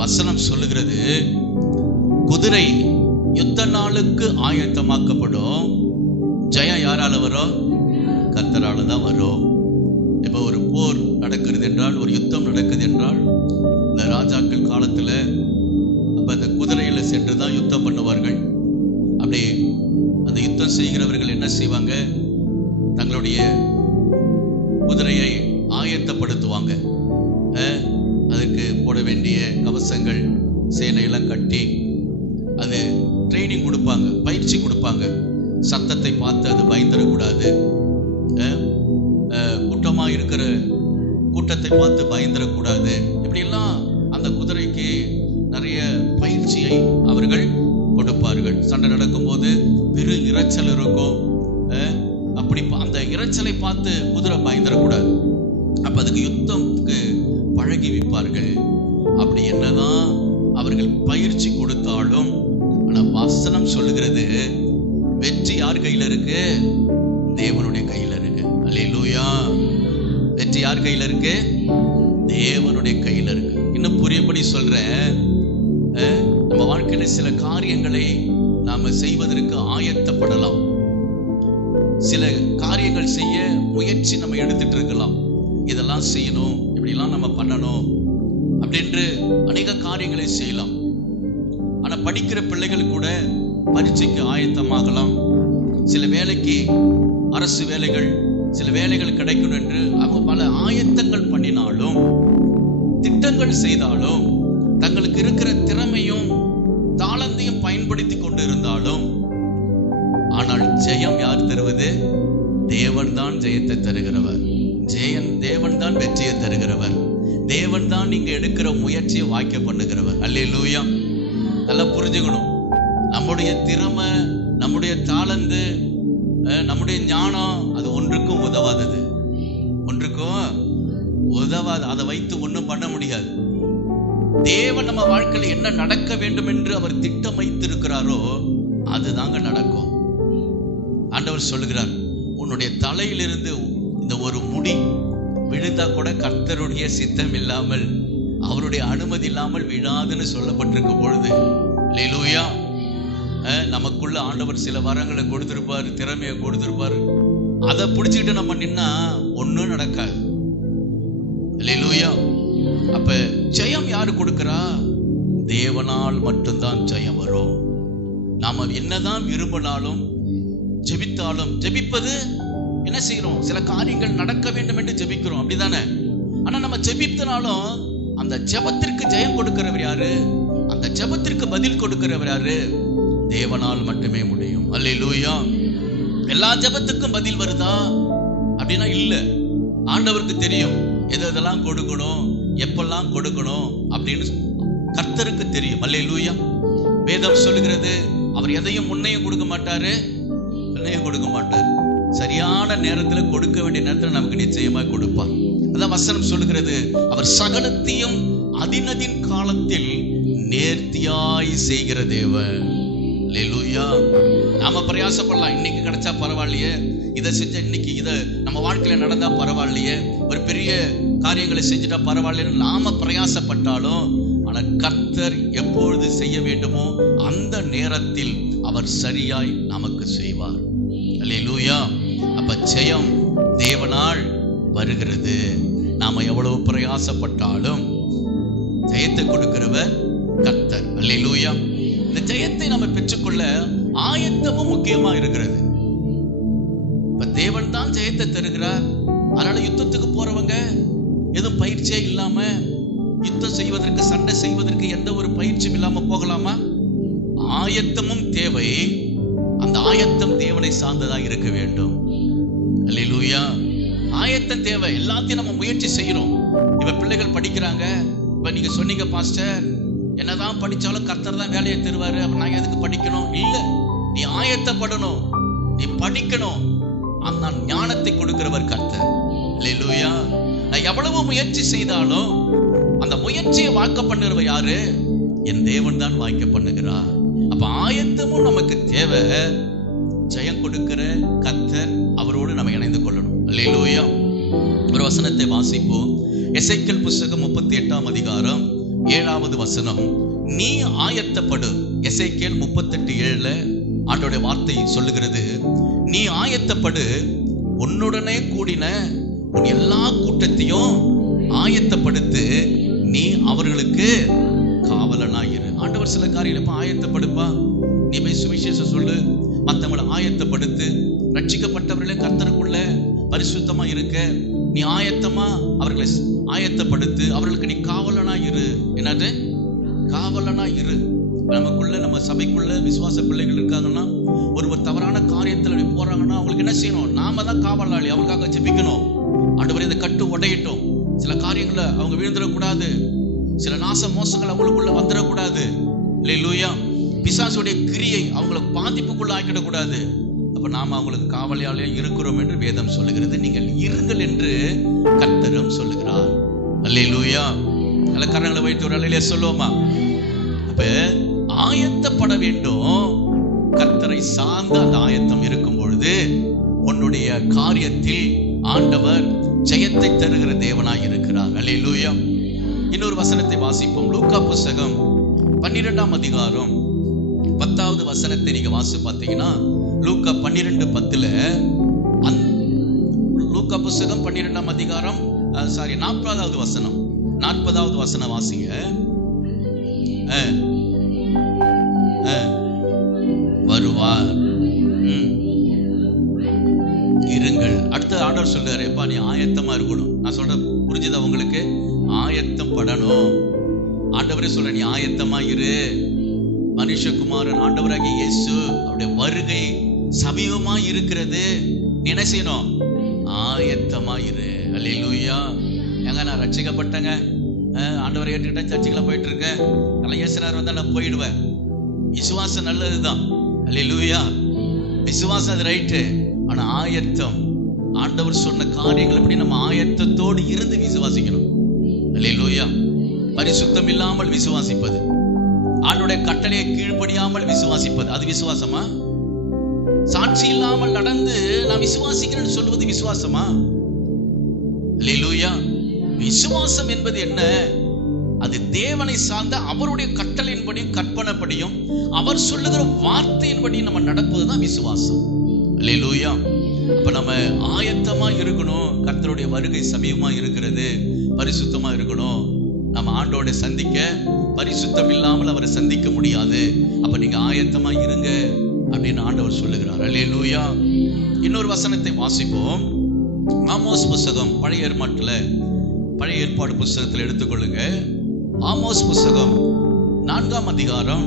வசனம் சொல்லுகிறது, குதிரை யுத்த நாளுக்கு ஆயத்தமாக்கப்படும், ஜெயம் யாரால வரும்? கர்த்தரால தான் வரும். இப்ப ஒரு போர் நடக்கிறது என்றால், ஒரு யுத்தம் நடக்குது என்றால், இந்த ராஜாக்கள் காலத்துல அப்ப அந்த குதிரையில சென்றுதான் யுத்தம் பண்ணுவார்கள். அப்படி அந்த யுத்தம் செய்கிறவர்கள் என்ன செய்வாங்க? தங்களுடைய குதிரையை ஆயத்தப்படுத்துவாங்க. அதுக்கு போட வேண்டிய கவசங்கள், சேனையெல்லாம் கட்டி அது ட்ரைனிங் கொடுப்பாங்க, பயிற்சி கொடுப்பாங்க. சத்தத்தை பார்த்து அது பயந்துடக்கூடாது. கூட்டமாக இருக்கிற கூட்டத்தை பார்த்து பயந்துடக்கூடாது. இப்படியெல்லாம் அந்த குதிரைக்கு நிறைய பயிற்சியை அவர்கள் கொடுப்பார்கள். சண்டை நடக்கும்போது பெரு இரைச்சல் இருக்கும். அப்படி அந்த இரைச்சலை பார்த்து குதிரை பயந்துடக்கூடாது. அப்ப அதுக்கு யுத்தத்துக்கு பழகி வைப்பார்கள். அப்படி என்னதான் அவர்கள் பயிற்சி கொடுத்தாலும், ஆனா வசனம் சொல்லுகிறது, வெற்றி யார் கையில இருக்கு? தேவனுடைய கையில இருக்கு. அல்லேலூயா. வெற்றி யார் கையில இருக்கு? தேவனுடைய கையில இருக்கு. இன்னும் புரியபடி சொல்றேன், நம்ம வாழ்க்கையில சில காரியங்களை நாம செய்வதற்கு ஆயத்தப்படலாம். சில காரியங்கள் செய்ய முயற்சி நம்ம எடுத்துட்டு இருக்கலாம். இதெல்லாம் செய்யணும், இப்படிலாம் நம்ம பண்ணணும் அப்படின்று அநேக காரியங்களை செய்யலாம். ஆனா படிக்கிற பிள்ளைகள் கூட பரீட்சைக்கு ஆயத்தமாகலாம். சில வேலைக்கு, அரசு வேலைகள், சில வேலைகள் கிடைக்கணும் என்று அவங்க பல ஆயத்தங்கள் பண்ணினாலும், திட்டங்கள் செய்தாலும், தங்களுக்கு இருக்கிற திறமையும் தாளந்தையும் பயன்படுத்தி கொண்டு இருந்தாலும், ஆனால் ஜெயம் யார் தருவது? தேவன் தான் ஜெயத்தை தருகிறவர். தேவன் தான் வெற்றியை தருகிறவர். தேவன் தான் நீங்க எடுக்கிற முயற்சியை வாய்க்க பண்ணுகிறவர். அல்லேலூயா. நல்லா புரிஞ்சுக்கணும். நம்முடைய திறமை, நம்முடைய தாளந்து, நம்முடைய ஞானம் அது ஒன்றுக்கும் உதவாதது. ஒன்றுக்கும் உதவாது. அதை வைத்து ஒன்றும் பண்ண முடியாது. தேவன் நம்ம வாழ்க்கையில் என்ன நடக்க வேண்டும் என்று அவர் திட்டம் வைத்திருக்கிறாரோ அதுதாங்க நடக்கும். ஆண்டவர் சொல்லுகிறார், உன்னுடைய தலையிலிருந்து இந்த ஒரு முடி விழுந்தா கூட கர்த்தருடைய சித்தம் இல்லாமல், அவருடைய அனுமதி இல்லாமல் விழாதுன்னு சொல்லப்பட்டிருக்கும் பொழுது, அல்லேலூயா, நமக்குள்ள ஆண்டவர் சில வரங்களை கொடுத்திருப்பாரு, திறமையை கொடுத்திருப்பாரு. அதை பிடிச்சிக்கிட்டு நம்ம நின்னா ஒன்னும் நடக்காது. அல்லேலூயா. அப்ப ஜெயம் யாரு கொடுக்கிறா? தேவனால் மட்டும்தான் ஜெயம் வரும். நாம என்னதான் விரும்பினாலும் ஜெபித்தாலும், ஜெபிப்பது என்ன செய்யறோம்? சில காரியங்கள் நடக்க வேண்டும் என்று ஜெபிக்கிறோம், அப்படிதானே? ஆனா நம்ம ஜெபித்தனாலும் அந்த ஜெபத்திற்கு ஜெயம் கொடுக்கிறவர் யாரு? அந்த ஜெபத்திற்கு பதில் கொடுக்கிறவர் யாரு? தேவனால் மட்டுமே முடியும். அல்லேலூயா. எல்லா ஜெபத்துக்கும் பதில் வருதா அப்படின்னா இல்ல. ஆண்டவருக்கு தெரியும் எதெல்லாம் கொடுக்கணும், எப்பெல்லாம் கொடுக்கணும் அப்படின்னு கர்த்தருக்கு தெரியும். அல்லேலூயா. வேதம் சொல்லுகிறது, அவர் எதையும் முன்னையும் கொடுக்க மாட்டாரு, பின்னையும் கொடுக்க மாட்டார். சரியான நேரத்துல கொடுக்க வேண்டிய நேரத்தில் நமக்கு நிச்சயமா கொடுப்பார். அதான் வசனம் சொல்லுகிறது, அவர் சகலத்தையும் அதினதின் காலத்தில் நேர்த்தியாய் செய்கிற தேவன். அல்லேலூயா. நாம பிரயாசப்படலாம், இன்னைக்கு கிடைச்சா பரவாயில்லையே, இதை செஞ்ச இன்னைக்கு இதை நம்ம வாழ்க்கையில நடந்தா பரவாயில்லையே, ஒரு பெரிய காரியங்களை செஞ்சுட்டா பரவாயில்லைன்னு நாம பிரயாசப்பட்டாலும், ஆனா கர்த்தர் எப்பொழுது செய்ய வேண்டுமோ அந்த நேரத்தில் அவர் சரியாய் நமக்கு செய்வார். அல்லேலூயா. அப்ப ஜெயம் தேவனால் வருகிறது. நாம எவ்வளவு பிரயாசப்பட்டாலும் ஜெயத்தை கொடுக்கிறவர் கர்த்தர். அல்லேலூயா. இந்த ஜெயத்தை நம்ம பெற்றுக்கொள்ள ஆயத்தமும் முக்கியமா இருக்கிறது. இப்ப தேவன் தான் ஜெயத்தை தருகிறார். அதனால யுத்தத்துக்கு போறவங்க எதுவும் பயிற்சியே இல்லாம, யுத்தம் செய்வதற்கு, சண்டை செய்வதற்கு எந்த ஒரு பயிற்சியும் இல்லாம போகலாமா? ஆயத்தமும் தேவை. அந்த ஆயத்தம் தேவனை சார்ந்ததா இருக்க வேண்டும். அல்லேலூயா. ஆயத்தம் தேவை. எல்லாத்தையும் நம்ம முயற்சி செய்யணும். இப்ப பிள்ளைகள் படிக்கிறாங்க. இப்ப நீங்க சொன்னீங்க, பாஸ்டர் என்னதான் படிச்சாலும் கர்த்தர் தான் வேலையை தருவாரு, அப்ப நாங்க எதுக்கு படிக்கணும்? இல்ல, நீ ஆயத்தப்படணும், நீ படிக்கணும். அந்த ஞானத்தை கொடுக்கிறவர் கர்த்தர். அல்லேலூயா. நான் எவ்வளவு முயற்சி செய்தாலும் அந்த முயற்சியை வாய்க்க பண்ணுறவர் யாரு? என் தேவன் தான் வாய்க்க பண்ணுகிறார். அப்ப ஆயத்தமும் நமக்கு தேவை. ஜெயம் கொடுக்கிற கர்த்தர், அவரோடு நம்ம இணைந்து கொள்ளணும். அல்லேலூயா. ஒரு வசனத்தை வாசிப்போம். எசேக்கியேல் புத்தகம் 38ஆம் அதிகாரம் 7வது வசனம், நீ ஆயத்தப்படு. எசேக்கியேல் 38:7 ஆண்டவருடைய வார்த்தை சொல்லுகிறது, நீ ஆயத்தப்படு, உன்னுடனே கூடின உன் எல்லா கூட்டத்தையும் ஆயத்தப்படுத்து, நீ அவர்களுக்கு காவலனாயிரு. ஆண்டவர் சில காரியங்கள் ஆயத்தப்படுப்பா, நீ போய் சுவிசேஷம் சொல்லு, மற்றவங்களை ஆயத்தப்படுத்து, ரட்சிக்கப்பட்டவர்களே கர்த்தருக்குள்ள பரிசுத்தமா இருக்க நீ ஆயத்தமா அவர்களை ஆயத்தப்படுத்து, அவர்களுக்கு நீ காவலனாயிரு. என்னது? காவலனாயிரு. நமக்குள்ள, நம்ம சபைக்குள்ள விசுவாச பிள்ளைகள் இருக்காங்கன்னா, ஒருவர் தவறான காரியத்தில் போறாங்கன்னா அவங்களுக்கு என்ன செய்யணும்? நாம தான் காவலாளி, அவங்களுக்காக ஜெபிக்கணும். ஆண்டவரே இந்த கட்டு உடையட்டும், சில காரியங்களை அவங்க விழுந்துடக்கூடாது, சில நாச மோசங்கள் அவங்களுக்குள்ள வந்துடக்கூடாது. அல்லேலூயா. பிசாசுடைய கிரியை அவங்களை பாதிப்புக்குள்ள ஆக்கிடக்கூடாது. அப்ப நாம அவங்களுக்கு காவலாளியா இருக்கிறோம் என்று வேதம் சொல்லுகிறது. நீங்கள் இருங்கள் என்று கர்த்தரும் சொல்லுகிறார். அல்லேலூயா. நல்ல கரங்களை வைத்து ஒரு அல்லேலூயா சொல்லுவோமா? அப்ப ஆயத்தப்பட வேண்டும். கர்த்தரை சார்ந்த அந்த ஆயத்தம் இருக்கும் பொழுது உன்னுடைய காரியத்தில் ஆண்டவர் ஜெயத்தை தருகிற தேவனாய் இருக்கிறார். அல்லேலூயா. இன்னொரு வசனத்தை வாசிப்போம். லூக்கா புத்தகம் 12ஆம் அதிகாரம் 10வது வசனத்தை நீங்க வாசி பார்த்தீங்கன்னா, லூக்கா 12:10 லூக்கா புத்தகம் 12ஆம் அதிகாரம் 40வது வசனம், 40வது வசனம் வாசிங்க. வருவார், இருங்கள். அடுத்த ஆர்டர் சொல்றாரு, எப்பா நீ ஆயத்தமா இருக்கணும். நான் சொல்ற புரிஞ்சுதா உங்களுக்கு? ஆயத்தம் படணும். ஆண்டவரே சொல்ற, நீ ஆயத்தமா இரு. மனுஷகுமாரன் ஆண்டவராகிய இயேசு அவருடைய வருகை சமீபமா இருக்கிறது. நீ என்ன செய்யணும்? ஆயத்தமா இரு. அல்லேலூயா. எங்க நான் ரட்சிக்கப்பட்டங்க, ஆண்டவரை ஏற்றுக்கிட்டேன், சர்ச்சுக்கெல்லாம் போயிட்டு இருக்கேன், நல்லா இயேசுனார் வந்தா நான் போயிடுவேன். விசுவாசம் நல்லதுதான். அல்லேலூயா. விசுவாசம் அது ரைட்டு. ஆனா ஆயத்தம், ஆண்டவர் சொன்ன காரியங்கள் எப்படி நம்ம ஆயத்தத்தோடு இருந்து விசுவாசிக்கணும். அல்லேலூயா. பரிசுத்தம் இல்லாமல் விசுவாசிப்பது, ஆண்டவருடைய கட்டளையை கீழ்ப்படியாமல் விசுவாசிப்பது, அது விசுவாசமா? சாட்சி இல்லாமல் நடந்து நான் விசுவாசிக்கிறேன்னு சொல்வது விசுவாசமா? அல்லேலூயா. விசுவாசம் என்பது என்ன? அது தேவனை சார்ந்த அவருடைய கட்டளையின்படியும் கற்பனைப்படியும் அவர் சொல்லுகிற வார்த்தையின்படி நம்ம நடப்பதுதான் விசுவாசம். அல்லேலூயா. அப்ப நம்ம ஆயத்தமா இருக்கணும். கர்த்தருடைய வருகை சமீபமா இருக்கிறது, பரிசுத்தமா இருக்கணும். நம்ம ஆண்டோட சந்திக்க பரிசுத்தம் இல்லாமல் அவரை சந்திக்க முடியாது. அப்ப நீங்க ஆயத்தமா இருங்க அப்படின்னு ஆண்டவர் சொல்லுகிறார். அல்லேலூயா. இன்னொரு வசனத்தை வாசிப்போம். ஆமோஸ் புத்தகம், பழைய ஏற்பாடு புத்தகத்தில் எடுத்துக்கொள்ளுங்க. ஆமோஸ் புத்தகம் 4ஆம் அதிகாரம்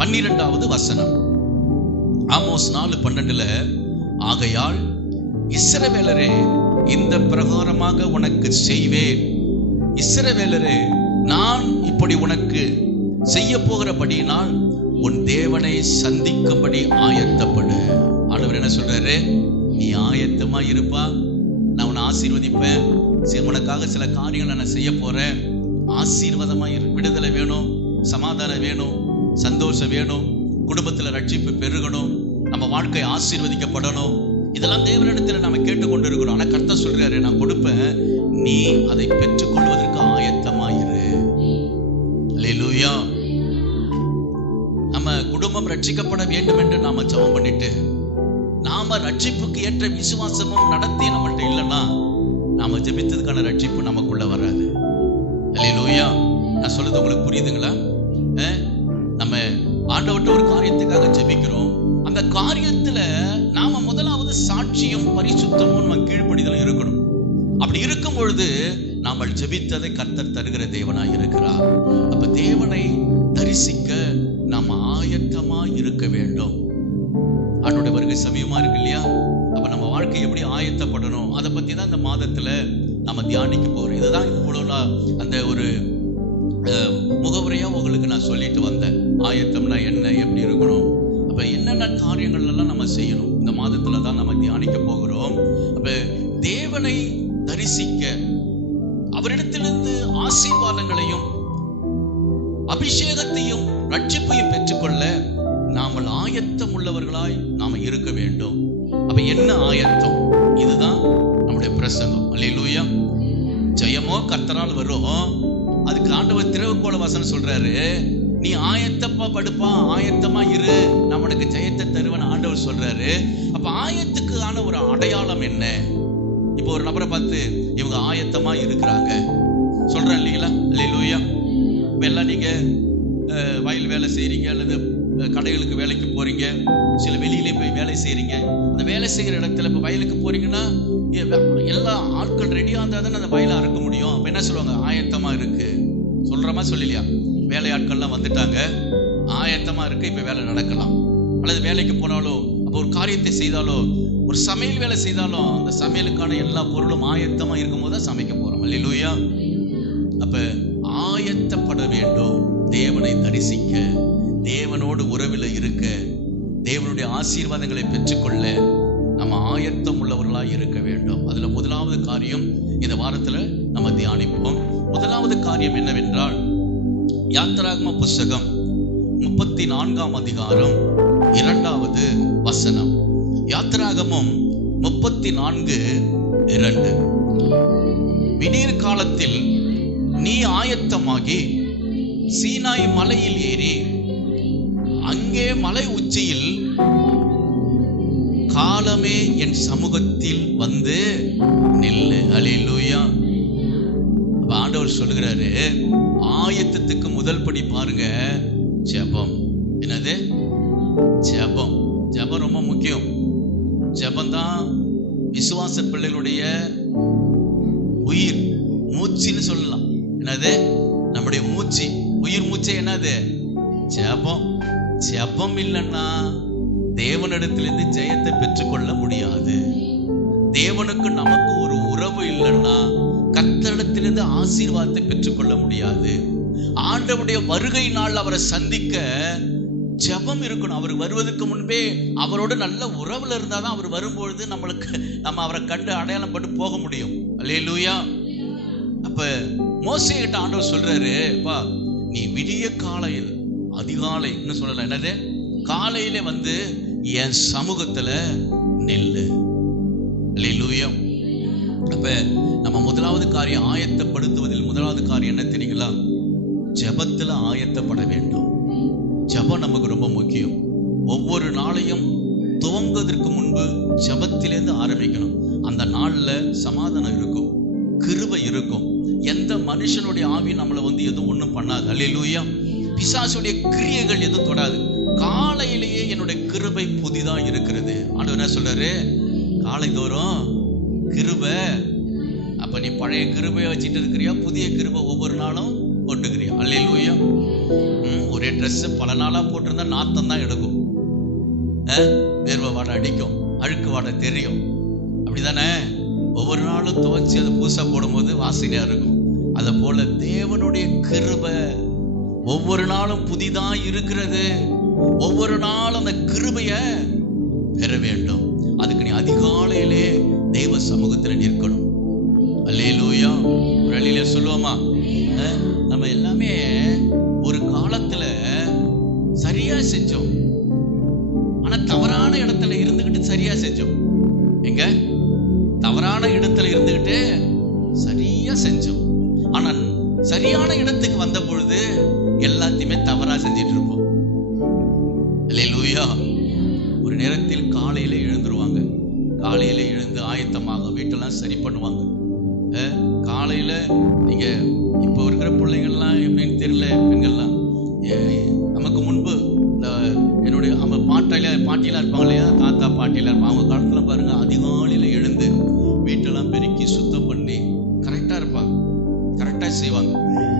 12வது வசனம். ஆமோஸ் 4:12 ஆகையால் இஸ்ரவேலரே, இந்த பிரகாரமாக உனக்கு செய்வேன். இஸ்ரவேலரே, நான் இப்படி உனக்கு செய்ய போகிறபடியினால் உன் தேவனை சந்திக்கும்படி ஆயத்தப்படு. ஆண்டவர் என்ன சொல்றாரு? நீ ஆயத்தமா இருப்பா, நான் உன்னை ஆசீர்வதிப்பேன். உனக்காக சில காரியங்களை நான் செய்ய போறேன். ஆசீர்வாதமா விடுதலை வேணும், சமாதானம் வேணும், சந்தோஷம் வேணும், குடும்பத்துல ரட்சிப்பு பெருகணும், நம்ம வாழ்க்கை ஆசீர்வதிக்கப்படணும். இதெல்லாம் தேவனிடத்தில் நம்ம கேட்டுக்கொண்டு இருக்கிறோம். ஆனா கர்த்தர் சொல்றாரு, நான் கொடுப்பேன், நீ அதை பெற்றுக்கொள்வதற்கு ஆயத்தமாயிரு. அல்லேலூயா. நம்ம குடும்பம் ரட்சிக்கப்பட வேண்டும் என்று நாம ஜெபம் பண்ணிட்டு, நாம ரட்சிப்புக்கு ஏற்ற விசுவாசமும் நடத்தி நம்மள்ட்ட இல்லைன்னா நாம ஜெபித்ததுக்கான ரட்சிப்பு நமக்குள்ள வராது. அல்லேலூயா. நான் சொல்றது உங்களுக்கு புரியுதுங்களா? நம்ம ஆண்டவர்ட்ட ஒரு காரியத்துக்காக ஜெபிக்கிறோம். அந்த காரியத்துல நாம முதலாவது சாட்சியும் பரிசுத்தமும் நம்ம கீழ்ப்படிதலும் இருக்கணும். அப்படி இருக்கும் பொழுது நாம ஜெபித்ததை கர்த்தர் தருகிற தேவனாய் இருக்கிறார். அப்ப தேவனை தரிசிக்க நாம ஆயத்தமா இருக்க வேண்டும். ஆண்டவருடைய வருகை சமீபமா இருக்கு இல்லையா? அப்ப நம்ம வாழ்க்கை எப்படி ஆயத்தப்படணும், அதை பத்தி தான் இந்த மாதத்துல நம்ம தியானிக்க போறோம். இதுதான் இவ்வளவு அந்த ஒரு முகவுரையா உங்களுக்கு நான் சொல்லிட்டு வந்தேன். ஆயத்தம்னா என்ன, எப்படி இருக்கணும், அப்ப என்னென்ன காரியங்கள் எல்லாம் நம்ம செய்யணும், இந்த மாதத்துல தான் நம்ம தியானிக்க போகிறோம். அப்ப தேவனை தரிசிக்க, அவரிடத்திலிருந்து ஆசீர்வாதங்களையும் அபிஷேகத்தையும் ரட்சிப்பையும் பெற்றுக்கொள்ள நாமல் ஆயத்தம் உள்ளவர்களாய் நாம இருக்க வேண்டும். அப்ப என்ன ஆயத்தம்? இதுதான் நம்முடைய பிரசங்கம். அல்லேலூயா. ஜெயமோ கர்த்தரால் வரும், அதுக்கு ஆண்டவர் திறவுகோல வசனம் சொல்றாரு, நீ ஆயத்தப்பா படுப்பா, ஆயத்தமா இரு, நான் உனக்கு ஜெயத்தை தருவேன் ஆண்டவர் சொல்றாரு. அப்ப ஆயத்துக்கான ஒரு அடையாளம் என்ன? இப்போ ஒரு நபரை பார்த்து இவங்க ஆயத்தமா இருக்கிறாங்க சொல்றேன் இல்லைங்களா? அல்லேலூயா. இப்ப எல்லாம் நீங்க வயல் வேலை செய்றீங்க, அல்லது கடைகளுக்கு வேலைக்கு போறீங்க, சில வெளியிலே போய் வேலை செய்றீங்க. அந்த வேலை செய்கிற இடத்துல இப்போ வயலுக்கு போறீங்கன்னா எல்லா ஆட்கள் ரெடியாக இருந்தால் தானே அந்த வயலை அறுக்க முடியும். அப்போ என்ன சொல்லுவாங்க? ஆயத்தமாக இருக்கு சொல்கிறோமா சொல்லலையா? வேலையாட்கள்லாம் வந்துட்டாங்க, ஆயத்தமாக இருக்கு, இப்போ வேலை நடக்கலாம். அல்லது வேலைக்கு போனாலோ, அப்போ ஒரு காரியத்தை செய்தாலோ, ஒரு சமையல் வேலை செய்தாலும் அந்த சமையலுக்கான எல்லா பொருளும் ஆயத்தமாக இருக்கும்போது தான் சமைக்க போகிறோம். அல்லேலூயா. அப்போ ஆயத்தப்பட வேண்டும். தேவனை தரிசிக்க, தேவனோடு உறவில் இருக்க, தேவனுடைய ஆசீர்வாதங்களை பெற்றுக்கொள்ள நம்ம ஆயத்தம் உள்ளவர்களாக இருக்க வேண்டும். அதுல முதலாவது காரியம் இந்த வாரத்துல நம்ம தியானிப்போம். முதலாவது காரியம் என்னவென்றால், யாத்திராகம புஸ்தகம் 34ஆம் அதிகாரம் 2வது வசனம். யாத்திராகமம் 34:2. விடியற் காலத்தில் நீ ஆயத்தமாகி சீனாய் மலையில் ஏறி அங்கே மலை உச்சியில் காலமே என் சமூகத்தில் வந்து நில்லு. அல்லேலூயா. ஆண்டவர் சொல்லுகிறாரு, ஆயத்தத்துக்கு முதல் படி பாருங்க, ஜெபம். என்னது? ஜெபம். ஜெபம் ரொம்ப முக்கியம். ஜெபம் தான் விசுவாச பிள்ளைகளுடைய உயிர் மூச்சுன்னு சொல்லலாம். என்னது? நம்முடைய மூச்சு, உயிர் மூச்சு. என்னது? ஜெபம். ஜெபம் இல்லைன்னா தேவனிடத்திலிருந்து ஜெயத்தை பெற்றுக்கொள்ள முடியாது. தேவனுக்கு நமக்கு ஒரு உறவு இல்லைன்னா கர்த்தரிடத்திலிருந்து ஆசீர்வாதத்தை பெற்றுக்கொள்ள முடியாது. ஆண்டவருடைய வருகை நாள் அவரை சந்திக்க ஜெபம் இருக்கணும். அவர் வருவதற்கு முன்பே அவரோட நல்ல உறவுல இருந்தாதான் அவர் வரும்பொழுது நம்ம அவரை கண்டு அடையாளம் பட்டு போக முடியும். அல்லேலூயா. அப்ப மோசே கிட்ட ஆண்டவர் சொல்றாரு, பா நீ விடிய காலையில், அதிகாலை இன்னும் சொல்லல, என்னது? காலையில வந்து என் சமூகத்துல நெல்லு. அல்லேலூயா. அப்ப நம்ம முதலாவது காரியம், ஆயத்தப்படுத்துவதில் முதலாவது காரியம் என்ன தெரியுங்களா? ஜெபத்துல ஆயத்தப்பட வேண்டும். ஜெபம் நமக்கு ரொம்ப முக்கியம். ஒவ்வொரு நாளையும் துவங்குவதற்கு முன்பு ஜெபத்திலேருந்து ஆரம்பிக்கணும். அந்த நாள்ல சமாதானம் இருக்கும், கிருபை இருக்கும். எந்த மனுஷனுடைய ஆவி நம்மளை வந்து எதுவும் ஒண்ணும் பண்ணாது. அல்லேலூயா. பிசாசுடைய கிரியைகள் எதுவும் தொடாது. காலையிலேயே என்னுடைய கிருபை புதிதா இருக்கிறது. ஆண்டவர் என்ன சொல்றாரு? காலை தோறும் கிருபை. அப்ப நீ பழைய கிருபையை வச்சுட்டு இருக்கிறியா, புதிய கிருபை ஒவ்வொரு நாளும் போட்டுக்கிறியா? அல்லேலூயா. ஒரே ட்ரெஸ் பல நாளா போட்டிருந்தா நாத்தம் தான் எடுக்கும், வேர்வை வாடை அடிக்கும், அழுக்கு வாடை தெரியும். அப்படிதானே? ஒவ்வொரு நாளும் துவைச்சி அதை பூசா போடும்போது வாசனையா இருக்கும். அதை போல தேவனுடைய கிருபை ஒவ்வொரு நாளும் புதிதா இருக்கிறது. ஒவ்வொரு நாளும் அந்த கிருபைய பெற வேண்டும். அதுக்கு நீ அதிகாலையிலே தெய்வ சமூகத்துல நிற்கணும். அல்லேலூயா. ஒரு அழியில சொல்லுவோமா, நம்ம எல்லாமே ஒரு காலத்துல சரியா செஞ்சோம், ஆனா தவறான இடத்துல இருந்துகிட்டு சரியா செஞ்சோம். எங்க? தவறான இடத்துல இருந்துகிட்டு சரியா செஞ்சோம். ஆனா சரியான இடத்துக்கு வந்த பொழுது எல்லாத்தையுமே தவறா செஞ்சிட்டு இருப்போம். அல்லேலூயா. ஒரு நேரத்தில் காலையில எழுந்துருவாங்க, காலையில எழுந்து ஆயத்தமாக வீட்டெல்லாம் சரி பண்ணுவாங்க. காலையில நீங்க இப்ப இருக்கிற பிள்ளைங்கள்லாம் எப்படின்னு தெரியல, பெண்கள்லாம் நமக்கு முன்பு என்னுடைய நம்ம பாட்டியெல்லாம் இருப்பாங்க இல்லையா, தாத்தா பாட்டியெல்லாம் இருப்பாங்க. அவங்க காலத்துல பாருங்க, அதிகாலையில எழுந்து வீட்டெல்லாம் பெருக்கி சுத்தம் பண்ணி கரெக்டா இருப்பாங்க, கரெக்டா செய்வாங்க.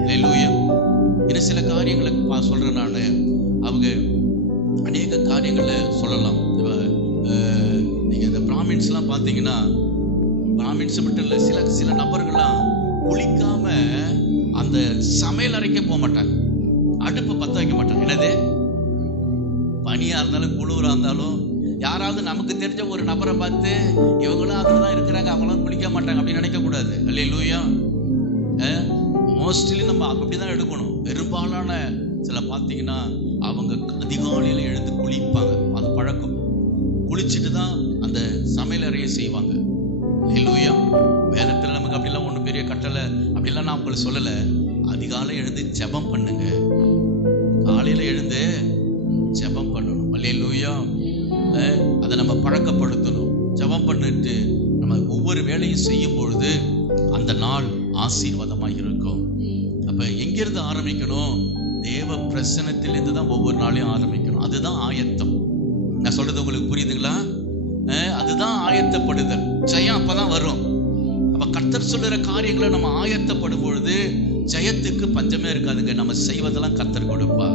அல்லேலூயா. இன்னும் சில காரியங்களை சொல்றேன் நான். அவங்க அநேக காரியங்களை சொல்லலாம். நீங்க இந்த பிராமின்ஸ்லாம் பார்த்தீங்கன்னா, பிராமின்ஸ் மட்டும் இல்லை, சில நபர்கள்லாம் குளிக்காம அந்த சமையல் அறைக்கே போக மாட்டாங்க, அடுப்பை பற்ற வைக்க மாட்டாங்க. என்னது? பனியா இருந்தாலும் குளிரா இருந்தாலும் யாராவது நமக்கு தெரிஞ்ச ஒரு நபரை பார்த்து இவங்களும் அதுதான் இருக்கிறாங்க, அவங்களும் குளிக்க மாட்டாங்க அப்படின்னு நினைக்க கூடாது. அல்லேலூயா. மோஸ்ட்லி நம்ம அப்படிதான் எடுக்கணும். பெரும்பாலான சில பார்த்தீங்கன்னா அவங்க அதிகாலையில் எழுந்து குளிப்பாங்க, அது பழக்கம். குளிச்சுட்டு தான் அந்த சமையல் அறையை செய்வாங்க. அல்லேலூயா. வேதத்தில் நமக்கு அப்படிலாம் ஒன்றும் பெரிய கட்டளை அப்படிலாம் நான் உங்களுக்கு சொல்லலை. அதிகாலை எழுந்து ஜெபம் பண்ணுங்க. காலையில எழுந்து ஜெபம் பண்ணணும். அல்லேலூயா. அதை நம்ம பழக்கப்படுத்தணும். ஜெபம் பண்ணிட்டு நம்ம ஒவ்வொரு வேலையும் செய்யும் பொழுது அந்த நாள் ஆசீர்வாதமாக இருக்கும். அப்ப எங்கிருந்து ஆரம்பிக்கணும்? தேவ பிரசன்னத்திலிருந்து தான் ஒவ்வொரு நாளையும் ஆரம்பிக்கணும். அதுதான் ஆயத்தம். நான் சொல்றது உங்களுக்கு புரியுதுங்களா? அதுதான் ஆயத்தப்படுதல். ஜெயம் அப்பதான் வரும். அப்ப கர்த்தர் சொல்லுற காரியங்களை நம்ம ஆயத்தப்படும் பொழுது ஜெயத்துக்கு பஞ்சமே இருக்காதுங்க. நம்ம செய்வதெல்லாம் கர்த்தர் கொடுப்பா.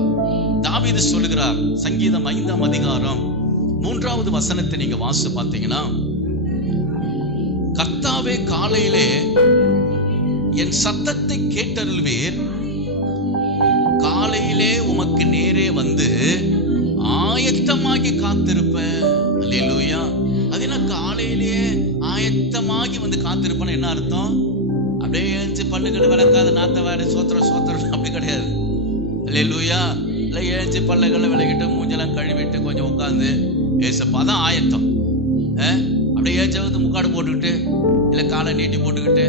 தாவீது சொல்லுகிறார், சங்கீதம் 5ஆம் அதிகாரம் 3வது வசனத்தை நீங்க வாசித்து பார்த்தீங்கன்னா, கர்த்தாவே காலையிலே என் சத்தத்தை கேட்டருள்வீர், காலையிலே உமக்கு நேரே வந்து ஆயத்தமாகி காத்திருப்பேன். அல்லேலூயா. அது என்ன காலையிலேயே ஆயத்தமாகி வந்து காத்திருப்பேன்னு என்ன அர்த்தம்? அப்படியே எழுந்து பல்லுகளை விளக்காத நாத்த வேற சோத்திரம் சோத்திரம் அப்படி கிடையாது. அல்லேலூயா. இல்லை எழுந்து பல்லுகளை விளக்கிட்டு மூஞ்செல்லாம் கழுவிட்டு கொஞ்சம் உட்காந்து ஏசப்பா தான் ஆயத்தம். அப்படியே ஏஞ்சாவது முக்காடு போட்டுக்கிட்டு இல்லை காலை நீட்டி போட்டுக்கிட்டு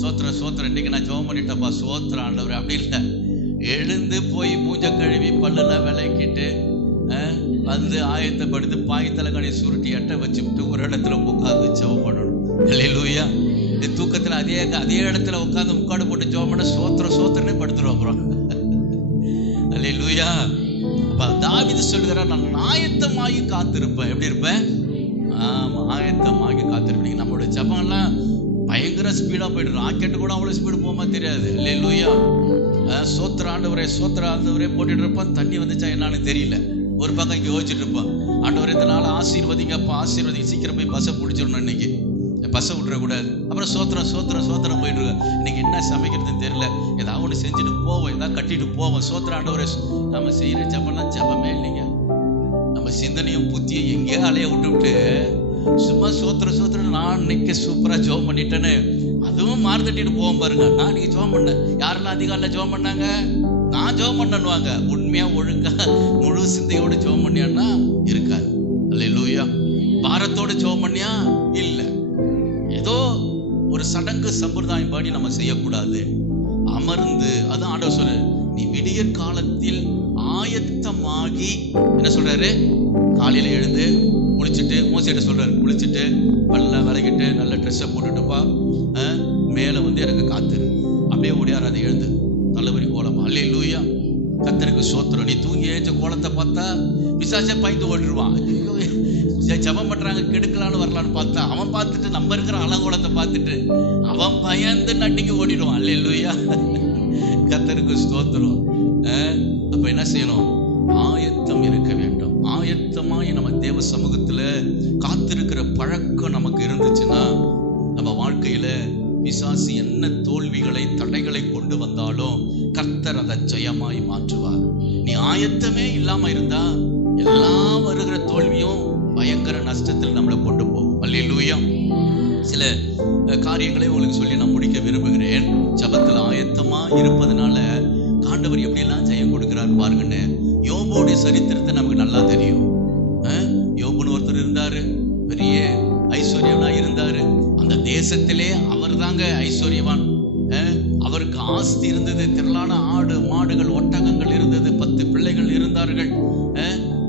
சோத்திரம் சோத்திரம் இன்னைக்கு நான் ஜெபம் பண்ணிட்டப்பா சோத்திரம் ஆண்டவர் அப்படி இல்லை. எழுந்து போய் மூஞ்ச கழுவி பல்லுலாம் விளக்கிட்டு வந்து ஆயத்தப்படுத்தி பாய்த்தலை கடையை சுருட்டி எட்டை வச்சுக்கிட்டு ஒரு இடத்துல உட்காந்து ஜெபம் பண்ணணும். அல்லேலூயா. இந்த தூக்கத்தில் அதே இடத்துல உட்காந்து முக்காடு போட்டு ஜெபம் பண்ண சோத்திரம் சோத்திரனே படுத்துருவோம். அப்புறம் அல்லேலூயா. அப்ப தாவீது சொல்லுகிறார், நான் ஆயத்தமாகி காத்திருப்பேன். எப்படி இருப்பேன்? ஆயத்தமாகி காத்திருப்பீங்க. நம்மளுடைய ஜெபம்லாம் பயங்கர ஸ்பீடா போயிட்டு ராக்கெட்டு கூட அவ்வளவு ஸ்பீடு போமா தெரியாது. அல்லேலூயா. சோத்திர ஆண்டவரே சோத்திர ஆண்டவரே போட்டுட்டு இருப்பான். தண்ணி வந்துச்சா என்னன்னு தெரியல. ஒரு பக்கம் இங்கே யோசிச்சுட்டு இருப்பான், ஆண்டவரே இந்த நாள் ஆசீர்வதிங்கப்பா ஆசீர்வதிங்க, சீக்கிரம் போய் பஸ்ஸை பிடிச்சிடணும், இன்னைக்கு பஸ்ஸை விட்டுறக்கூடாது. அப்புறம் சோத்திரம் சோத்திரம் சோத்திரம் போயிட்டு இருக்க. இன்னைக்கு என்ன சமைக்கிறதுன்னு தெரியல, ஏதாவது ஒன்று செஞ்சுட்டு போவோம், ஏதாவது கட்டிட்டு போவோம். சோத்திர ஆண்டவரே. நம்ம செய்யற ஜபம்லாம் ஜபமே இல்லைங்க. நம்ம சிந்தனையும் புத்தியும் எங்கேயோ அலைய விட்டுவிட்டு சும்மா சோத்திர சோத்திரம் நான் இன்னைக்கு சூப்பரா ஜோம் பண்ணிட்டேன்னு அதுவும் மாறுதட்டிட்டு போவோம் பாருங்க. நான் நீங்க ஜோம் பண்ணேன். யாரெல்லாம் அதிகாலையில் ஜோம் பண்ணாங்க? நான் ஜோம் பண்ணுவாங்க. உண்மையா ஒழுங்கா முழு சிந்தையோட ஜோம் பண்ணியான்னா இருக்காது. அல்லேலூயா. பாரத்தோட ஜோம் பண்ணியா இல்ல. ஏதோ ஒரு சடங்கு சம்பிரதாயம் படி நம்ம செய்யக்கூடாது. அமர்ந்து அதான் ஆண்டவர் சொல்லு, நீ விடியற் காலத்தில் ஆயத்தமாகி என்ன சொல்றாரு? காலையில எழுந்து குளிச்சுட்டு மோசிட்ட சொல்றாரு, குளிச்சுட்டு பல்ல விளக்கிட்டு நல்ல ட்ரெஸ்ஸை போட்டுட்டுப்பா மேல வந்து எனக்கு காத்துரு. அப்படியே ஓடியார் அதை எழுந்து தலைவரி கோலமா. அல்லேலூயா. கர்த்தருக்கு சோத்திரம். நீ தூங்கி ஏஞ்ச கோலத்தை பார்த்தா பிசாசே பயந்து ஓடிடுவான். ஜபம் பண்றாங்க கெடுக்கலான்னு வரலான்னு பார்த்தா அவன் பார்த்துட்டு நம்ம இருக்கிற அலங்கோலத்தை பார்த்துட்டு அவன் பயந்து நட்டிக்கு ஓடிடுவான். அல்லேலூயா. கர்த்தருக்கு ஸ்தோத்திரம். அப்ப என்ன செய்யணும்? ஆயத்தம் இருக்க வேண்டும். ஆயத்தமாய் நம்ம தேவ சமூகத்துல காத்திருக்கிற பழக்கம் நமக்கு இருந்துச்சுன்னா நம்ம வாழ்க்கையில பிசாசு என்ன தோல்விகளை தடைகளை கொண்டு வந்தாலும் கர்த்தர் அதை ஜெயமாய் மாற்றுவார். நீ ஆயத்தமே இல்லாம இருந்தா எல்லாம் வருகிற தோல்வியும் பயங்கர நஷ்டத்தில் நம்மளை கொண்டு போகும். அல்லேலூயா. சில காரியங்களை உங்களுக்கு சொல்லி நான் முடிக்க விரும்புகிறேன். ஜபத்தில் ஆயத்தமா இருப்பதனால ஆண்டவர் எப்படியெல்லாம் ஜெயம் கொடுக்கிறார் பாருங்கன்னு. யோபுடைய சரித்திரத்தை நமக்கு நல்லா தெரியும். யோபுன்னு ஒருத்தர் இருந்தாரு, பெரிய ஐஸ்வர்யவனா இருந்தாரு. அந்த தேசத்திலே அவர் தாங்க ஐஸ்வர்யவான். அவருக்கு ஆஸ்தி இருந்தது, திரளான ஆடு மாடுகள் ஒட்டகங்கள் இருந்தது, 10 பிள்ளைகள் இருந்தார்கள்,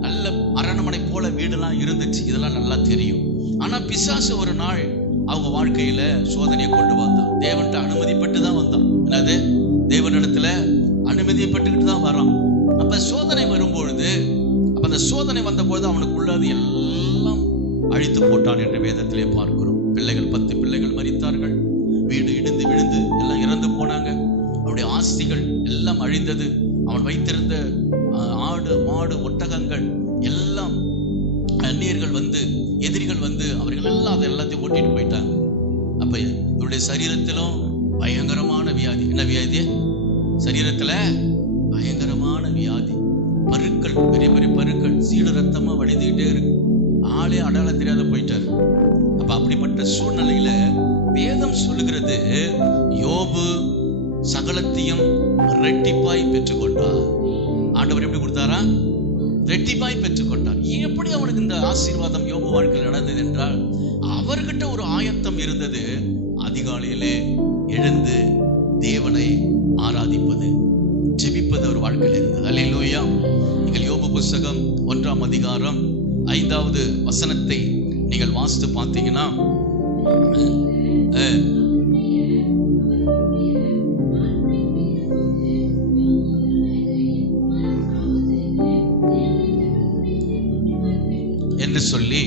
நல்ல அரண்மனை போல வீடெல்லாம் இருந்துச்சு. இதெல்லாம் நல்லா தெரியும். ஆனா பிசாசு ஒரு நாள் அவங்க வாழ்க்கையில சோதனையை கொண்டு வந்தான். தேவன்கிட்ட அனுமதிப்பட்டு தான் வந்தான். என்னது? தேவனிடத்துல அனுமதிப்பட்டுக்கிட்டு தான் வரான். அப்ப சோதனை வரும்பொழுது, அப்ப அந்த சோதனை வந்த பொழுது அவனுக்குள்ளது எல்லாம் அழித்து போட்டான் என்று வேதத்திலே பார்க்கிறோம். பிள்ளைகள் 10 பிள்ளைகள் மரித்தார்கள், வீடு இடிந்து விழுந்து எல்லாம் இறந்து போனாங்க, அவருடைய ஆஸ்திகள் எல்லாம் அழிந்தது, அவன் வைத்திருந்த ஆடு மாடு ஒட்டகங்கள் எல்லாம் அந்நியர்கள் வந்து எதிரிகள் வந்து அவர்கள் எல்லாம் அதை எல்லாத்தையும் ஓட்டிட்டு போயிட்டாங்க. அப்ப இவருடைய சரீரத்திலும் பயங்கரமான வியாதி. என்ன வியாதி? சரீரத்துல பயங்கரமான வியாதி, பருக்கள், பெரிய பெரிய பருக்கள், சீடு ரத்தமா வடிந்துகிட்டே இருக்கு. ஆளே அடையாளம் தெரியாத போயிட்டாரு. அப்ப அப்படிப்பட்ட சூழ்நிலையில வேதம் சொல்லுகிறது, யோபு சகலத்தையும் ரெட்டிப்பாய் பெற்றுக்கொண்டார். ஆண்டவர் எப்படி கொடுத்தாரா? ரெட்டிப்பாய் பெற்றுக்கொண்டார். எப்படி அவனுக்கு இந்த ஆசீர்வாதம் யோபு வாழ்க்கையில் நடந்தது என்றால், அவர்கிட்ட ஒரு ஆயத்தம் இருந்தது. அதிகாலையிலே எழுந்து தேவனை ஆராதிப்பது, ஜெபிப்பது அவர் வாழ்க்கையில் இருந்தது. அல்லேலூயா. நீங்கள் யோபு புஸ்தகம் 1ஆம் அதிகாரம் 5வது வசனத்தை நீங்கள் வாசித்து பார்த்தீங்கன்னா, என்று சொல்லி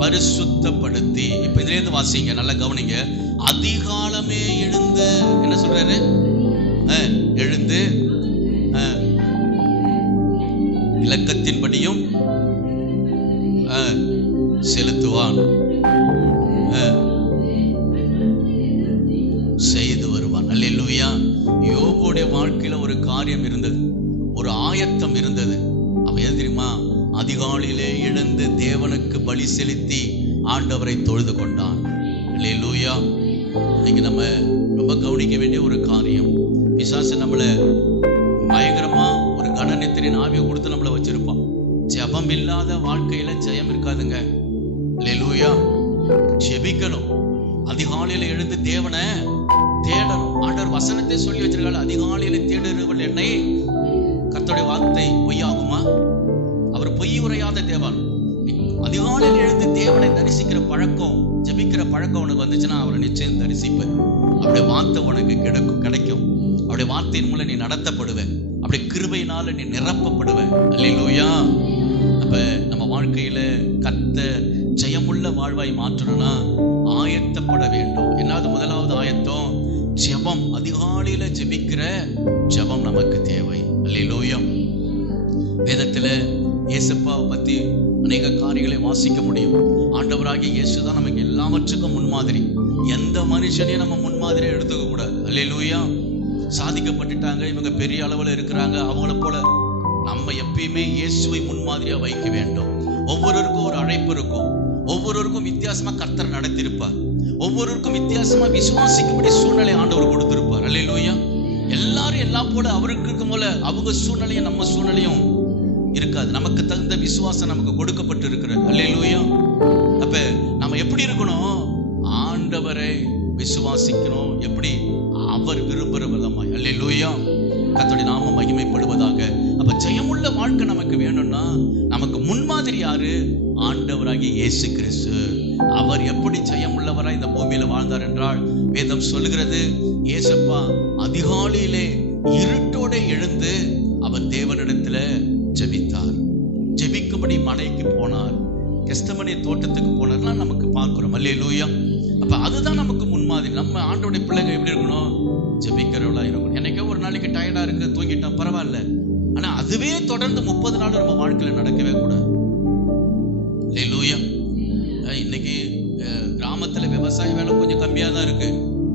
பரிசுத்தப்படுத்தி, இப்ப இதுல இருந்து வாசிங்க, நல்லா கவனிங்க. அதிகாலமே எழுந்து என்ன சொல்றாரு? எழுந்து இலக்கத்தின்படியும் செலுத்துவான், செய்து வருவான். அல்லேலூயா. யோபுடைய வாழ்க்கையில ஒரு காரியம் இருந்தது, ஒரு ஆயத்தம் இருந்தது. அவ எது தெரியுமா? அதிகாலையிலே எழுந்து தேவனுக்கு பலி செலுத்தி ஆண்டவரை தொழுது கொண்டான். அல்லேலூயா. இன்னைக்கு நம்ம ரொம்ப கவனிக்க வேண்டிய ஒரு காரியம், பிசாசு நம்மளை பயங்கரமா ஒரு கனநித்திரின் ஆவியை கொடுத்து நம்மளை வச்சிருப்பான். ஜெபம் இல்லாத வாழ்க்கையில ஜெயம் இருக்காதுங்க. அல்லேலூயா. ஜெபிக்கணும், அதிகாலையில எழுந்து தேவனை தேடணும். ஆண்டவர் வசனத்தை சொல்லி வச்சிருக்காரு, அதிகாலையில தேடுறவள் என்னை. கர்த்தருடைய வார்த்தை பொய்யாகுமா? அவர் பொய் உரையாத தேவன். அதிகாலையில் எழுந்து தேவனை தரிசிக்கிற பழக்கம், ஜெபிக்கிற பழக்கம் உனக்கு வந்துச்சுன்னா அவரை நிச்சயம் தரிசிப்ப. அவருடைய வார்த்தை உனக்கு கிடைக்கும். அவருடைய வார்த்தையின் மூலம் நீ நடத்தப்படுவ. அப்படி கிருபையினால நீ நிரப்பப்படுவ. அல்லேலூயா. அப்ப நம்ம வாழ்க்கையில கர்த்தர் ஜெயமுள்ள வாழ்வாய் மாற்றணும்னா ஆயத்தப்பட வேண்டும். என்னாவது முதலாவது ஆயத்தம் ஜெபம். அதிகாலையில ஜெபிக்கிற ஜெபம் நமக்கு தேவை. அல்லேலூயா. வேதத்துல இயேசுப்பாவை பத்தி அநேக காரியங்களை வாசிக்க முடியும். ஆண்டவராகிய இயேசுதான் நமக்கு எல்லாவற்றுக்கும் முன்மாதிரி. எந்த மனுஷனையும் நம்ம முன்மாதிரியா எடுத்துக்க கூடாது. அல்லேலூயா. சாதிக்கப்பட்டுட்டாங்க, இவங்க பெரிய அளவுல இருக்கிறாங்க, அவங்கள போல நம்ம எப்பயுமே இயேசுவை முன்மாதிரியா வைக்க வேண்டும். ஒவ்வொருவருக்கும் ஒரு அழைப்பு இருக்கும், ஒவ்வொருவருக்கும் வித்தியாசமா கர்த்தர் நடத்திருப்பார், ஒவ்வொருவருக்கும் வித்தியாசமா விசுவாசிக்கும்படி சூழ்நிலை ஆண்டவர் கொடுத்திருப்பார். அல்லேலூயா. எல்லாரும் எல்லாம் போல அவருக்கு இருக்கும் போல அவங்க சூழ்நிலையும் நம்ம சூழ்நிலையும் இருக்காது. நமக்கு தகுந்த விசுவாசம் நமக்கு கொடுக்கப்பட்டு இருக்கிறது. அல்லேலூயா. அப்ப நம்ம எப்படி இருக்கணும்? ஆண்டவரை விசுவாசிக்கணும். எப்படி? அவர் விரும்புகிற விதமாய். அல்லேலூயா. கர்த்தருடைய நாமம் மகிமைப்படுவதாக. அப்ப ஜெயமுள்ள வாழ்க்கை நமக்கு வேணும்னா நமக்கு முன்மாதிரி யாரு? ஆண்டவராகிய இயேசு கிறிஸ்து. அவர் எப்படி ஜெயமுள்ளவராய் இந்த பூமியில வாழ்ந்தார் என்றால், வேதம் சொல்லுகிறது, இயேசப்பா அதிகாலையிலே இருட்டோட எழுந்து அவர் தேவனிடத்துல ஜெபித்தார். ஜெபிக்கும்படி மலைக்கு போனார், கெஸ்தமனே தோட்டத்துக்கு போனார்லாம் நமக்கு பார்க்கிறோம். அல்லேலூயா. அப்ப அதுதான் நமக்கு முன்மாதிரி. நம்ம ஆண்டோடைய பிள்ளைங்க எப்படி இருக்கணும்? ஜெபிக்கிறவளா இருக்கணும். என்னைக்கோ ஒரு நாளைக்கு டயர்டா இருக்கு, தூங்கிட்டோம், பரவாயில்ல. ஆனா அதுவே தொடர்ந்து 30 நாள் நம்ம வாழ்க்கையில நடக்கவே கூடாது. அல்லேலூயா. இன்னைக்கு கிராமத்துல விவசாய வேலை கொஞ்சம் கம்மியா தான் இருக்கு.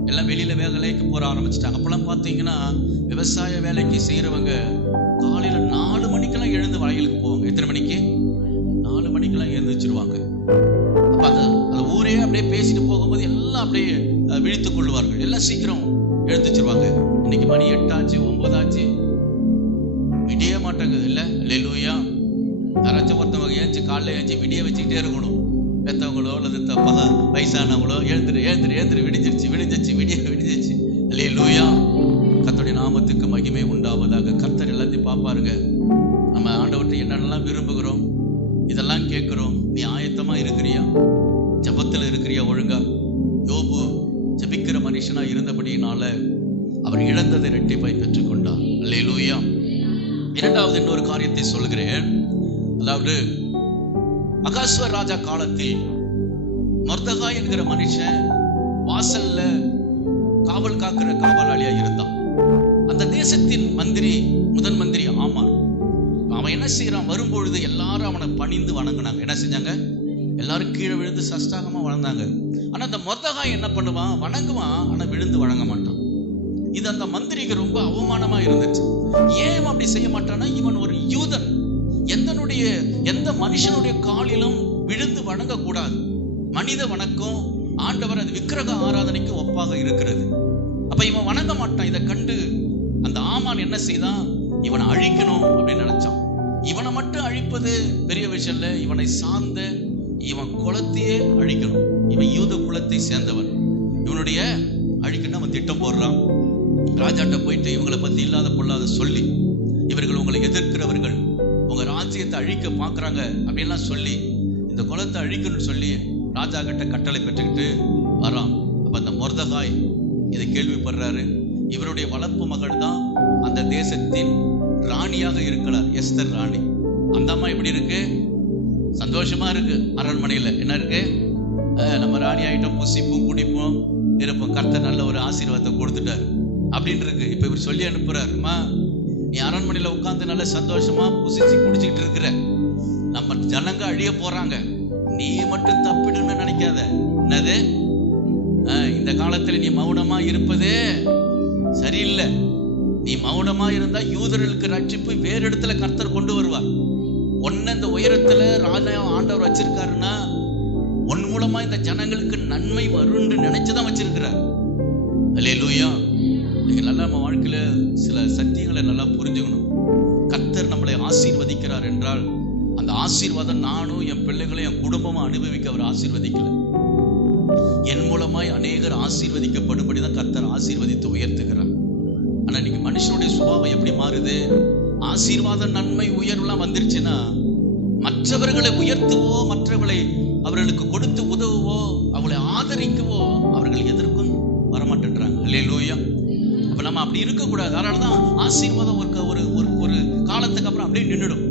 எல்லாம் வெளியில வேலைக்கு போற ஆரம்பிச்சிட்டாங்க. அப்பெல்லாம் பாத்தீங்கன்னா விவசாய வேலைக்கு செய்யறவங்க காலையில 4 மணிக்கெல்லாம் எழுந்து வயலுக்கு போவாங்க. எத்தனை மணிக்கு? 4 மணிக்கெல்லாம் எழுந்திருச்சிருவாங்க. அப்ப அது ஊரே அப்படியே பேசிட்டு போகும்போது எல்லாம் அப்படியே விழித்துக் கொள்வார்கள். எல்லாம் சீக்கிரம் எழுந்திருச்சிருவாங்க. இன்னைக்கு மணி 8 ஆச்சு, 9 ஆச்சு, விடிய மாட்டாங்குது. இல்ல? அல்லேலூயா. யாராச்சும் ஒருத்தவங்க ஏஞ்சி காலைல ஏஞ்சி விடிய வச்சுக்கிட்டே இருக்கணும். பெத்தவங்களோ அல்லது வயசானவங்களோ எழுந்துரு விடிஞ்சிருச்சு விடிஞ்சிருச்சு. அல்லேலூயா. கர்த்தருடைய நாமத்துக்கு மகிமை உண்டாவதாக. கர்த்தர் எல்லாத்தையும் பார்ப்பாருங்க. நம்ம ஆண்டவர்கிட்ட என்னென்னலாம் விரும்புகிறோம், இதெல்லாம் கேட்கிறோம். நீ ஆயத்தமா இருக்கிறியா? ஜபத்துல இருக்கிறியா ஒழுங்கா? யோபு ஜபிக்கிற மனுஷனா இருந்தபடியினால அவர் இழந்ததை இரட்டிப்பாய் பெற்றுக்கொண்டார். அல்லேலூயா. இரண்டாவது இன்னொரு காரியத்தை சொல்கிறேன். அதாவது அகாஸ்வர் ராஜா காலத்தில் மொர்தெகாய் என்கிற மனுஷன் வாசல்ல காவல் காக்கிற காவலாளியா இருந்தான். அந்த தேசத்தின் முதன் மந்திரி ஆமான். அவன் என்ன செய்யறான்? வரும்பொழுது எல்லாரும் அவனை பணிந்து வணங்கினாங்க. என்ன செஞ்சாங்க? எல்லாரும் கீழே விழுந்து சஷ்டாகமா வளர்ந்தாங்க. ஆனா அந்த மொர்தெகாய் என்ன பண்ணுவான்? வணங்குவான், ஆனா விழுந்து வணங்க மாட்டான். இது அந்த மந்திரிக்கு ரொம்ப அவமானமா இருந்துச்சு. ஏன் அப்படி செய்ய மாட்டான்னா, இவன் ஒரு யூதன். எந்த மனுஷனுடைய காலிலும் விழுந்து வணங்க கூடாது. மனித வணக்கம், ஆண்டவர் அது விக்கிரக ஆராதனைக்கு ஒப்பாக இருக்கிறது. அப்ப இவன் வணங்க மாட்டான். இதை கண்டு அந்த ஆமான் என்ன செய்தான்? இவனை அழிக்கணும் அப்படின்னு நினைச்சான். இவனை மட்டும் அழிப்பது பெரிய விஷயம் இல்ல, இவனை சார்ந்த இவன் குலத்தையே அழிக்கணும், இவன் யூத குலத்தை சேர்ந்தவன், இவனுடைய அழிக்கணும் அவன் திட்டம் போடுறான். ராஜாட்ட போயிட்டு இவங்களை பத்தி இல்லாத பொல்லாத சொல்லி, இவர்கள் உங்களை எதிர்க்கிறவர்கள், உங்க ராஜ்யத்தை அழிக்க பாக்குறாங்க அப்படின்லாம் சொல்லி, இந்த குலத்தை அழிக்கணும்னு சொல்லி ராஜா கிட்ட கட்டளை பெற்றுக்கிட்டு வரான். அப்ப அந்த மொர்தகாய் இதை கேள்விப்படுறாரு. இவருடைய வளர்ப்பு மகள் தான் அந்த தேசத்தின் ராணியாக இருக்கிறார், எஸ்தர் ராணி. அந்த அம்மா எப்படி இருக்கு? சந்தோஷமா இருக்கு. அரண்மனையில என்ன இருக்கு? நம்ம ராணி ஆயிட்டோம், புசிப்பும் குடிப்போம் இருப்போம், கர்த்தர் நல்ல ஒரு ஆசீர்வாதத்தை கொடுத்துட்டாரு அப்படின்னு இருக்கு. இப்ப இவர் சொல்லி அனுப்புறாரு, அம்மா நீ அரண்மனையில உட்கார்ந்து நல்ல சந்தோஷமா புசிச்சு குடிச்சிட்டு இருக்கிற, நம்ம ஜனங்க அழிய போறாங்க, நீ மட்டும் தப்பிடுன்னு நினைக்காத. என்னது? இந்த காலத்துல நீ மௌனமா இருப்பதே சரியில்லை. நீ மௌனமா இருந்தா யூதர்களுக்கு ரட்சிப்பு வேறு இடத்துல கர்த்தர் கொண்டு வருவார். ஒன்ன இந்த உயரத்துல ராஜா ஆண்டவர் வச்சிருக்காருன்னா உன் மூலமா இந்த ஜனங்களுக்கு நன்மை வரும்னு நினைச்சுதான் வச்சிருக்கிறார். அல்லேலூயா. நீங்க நல்லா நம்ம வாழ்க்கையில சில சத்தியங்களை நல்லா புரிஞ்சுக்கணும். கர்த்தர் நம்மளை ஆசீர்வதிக்கிறார் என்றால் அந்த ஆசீர்வாதம் நானும் என் பிள்ளைகளையும் என் குடும்பமும் அனுபவிக்க அவர் ஆசீர்வதிக்கல. என் மூலமாய் அநேகர் ஆசீர்வதிக்கப்படும்படிதான் கர்த்தர் ஆசீர்வதித்து உயர்த்துகிறார். ஆனா இன்னைக்கு மனுஷனுடைய சுபாவம் எப்படி மாறுது? ஆசீர்வாதம் நன்மை உயர்வுலாம் வந்துருச்சுன்னா மற்றவர்களை உயர்த்துவோ, மற்றவர்களை அவர்களுக்கு கொடுத்து உதவுவோ, அவளை ஆதரிக்கவோ அவர்கள் எதற்கும் வரமாட்டேன்றாங்க. அல்லேலூயா. அப்ப நம்ம அப்படி இருக்கக்கூடாது. அதனாலதான் ஆசீர்வாதம் ஒரு காலத்துக்கு அப்புறம் அப்படியே நின்றுடும்,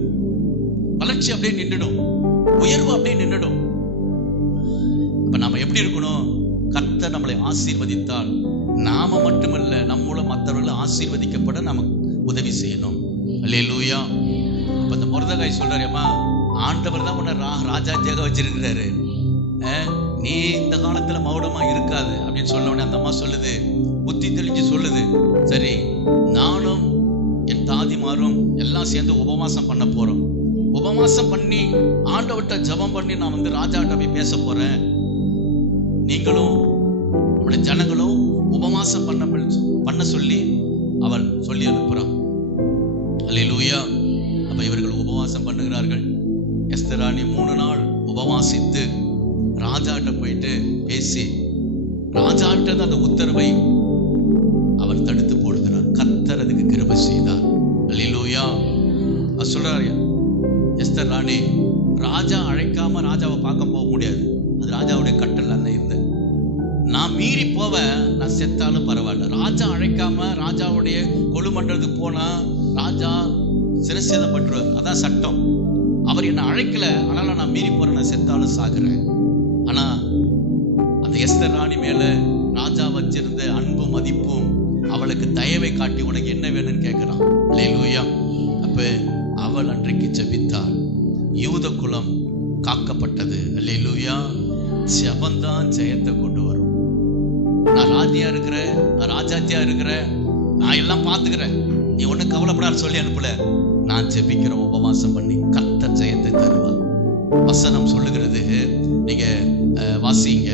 வளர்ச்சி அப்படியே நின்றுடும், உயர்வு அப்படியே நின்றுடும். அப்ப நாம எப்படி இருக்கணும்? கர்த்தர் நம்மளை ஆசீர்வதித்தால் நாம மட்டுமல்ல, நம்ம மூலம் மற்றவர்கள் ஆசீர்வதிக்கப்பட நமக்கு உதவி செய்யணும். அல்லேலூயா. அப்ப இந்த மொர்தகாய் சொல்றாரு, அம்மா ஆண்டவர் தான் உன்னை ராஜாஜியாக வச்சிருக்கிறாரு, நீ இந்த காலத்துல மௌனமா இருக்காது அப்படின்னு சொன்ன உடனே அந்த அம்மா சொல்லுது, புத்தி தெளிஞ்சு சொல்லுது, சரி நானும் என் தாதிமாரும் எல்லாம் சேர்ந்து உபவாசம் பண்ண போறோம். உபவாசம் பண்ணி ஆண்டவர்கிட்ட ஜெபம் பண்ணி நான் வந்து ராஜாட்ட போய் பேச போறேன். நீங்களும் நம்முடைய ஜனங்களும் உபவாசம் பண்ண சொல்லி அவள் சொல்லி அனுப்புறான். அல்லேலூயா. அப்ப இவர்கள் உபவாசம் பண்ணுகிறார்கள். எஸ்தர் ராணி 3 நாள் உபவாசித்து ராஜாட்ட போயிட்டு பேசி ராஜாட்ட அந்த உத்தரவை அவர் தடுத்து போடுகிறார். கர்த்தர் அதுக்கு கிருபை செய்தார். அல்லேலூயா. சொல்றாரு எஸ்தர் ராணி, ராஜா அழைக்காம ராஜாவை பார்க்க போக முடியாது, அது ராஜாவுடைய கட்டளை அந்த இருந்த. நான் மீறி போவேன், நான் செத்தாலும் பரவாயில்ல. ராஜா அழைக்காம ராஜாவுடைய கொலுமன்றதுக்கு போனா ராஜா சிரசேதம் பண்றார், அதான் சட்டம். அவர் என்ன அழைக்கல, ஆனாலும் நான் மீறி போறேன், நான் செத்தாலும் சாகுறேன். ஆனா அந்த எஸ்தர் ராணி மேல ராஜா வச்சிருந்த அன்பும் மதிப்பும் அவளுக்கு தயவை காட்டி உனக்கு என்ன வேணும்னு கேட்கிறான். அல்லேலூயா. அப்ப அவள் அன்றைக்கு ஜெபித்தாள், யூத குலம் காக்கப்பட்டது. அல்லேலூயா. ஜெபந்தான் ஜெயத்தை கொண்டு வரும். நான் ராஜியா இருக்கிறேன், நான் ராஜாத்தியா இருக்கிறேன், நான் எல்லாம் பார்த்துக்கிறேன், நீ ஒண்ணு கவலைப்படாத சொல்லி அனுப்பல. நான் ஜெபிக்கிறேன், உபவாசம் பண்ணி கர்த்தர் ஜெயத்தை தருவார். வசனம் சொல்லுகிறது, நீங்க வாசிங்க.